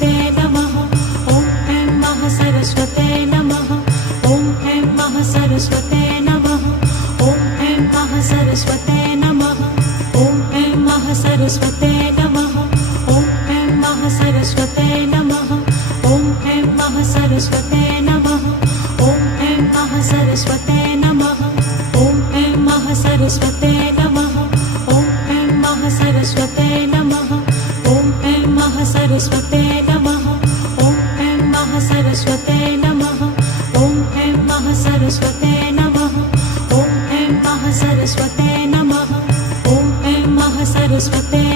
सरस्वते नमः। ॐ ऐं महासरस्वते नमः। ॐ ऐं महासरस्वते नमः। ॐ ऐं महासरस्वते नमः। ॐ ऐं महासरस्वते नमः। ॐ ऐं महासरस्वते नमः। ॐ ऐं महासरस्वते नमः। ॐ ऐं महासरस्वते नमः। ॐ ऐं महासरस्वते नमः। ॐ ऐं महासरस्वते नमः। ॐ ऐं महासरस्वते नमः। ॐ ऐं महासरस्वते नमः। ॐ ऐं महासरस्वते नमः। ॐ ऐं महासरस्वते नमः। ॐ ऐं महासरस्वते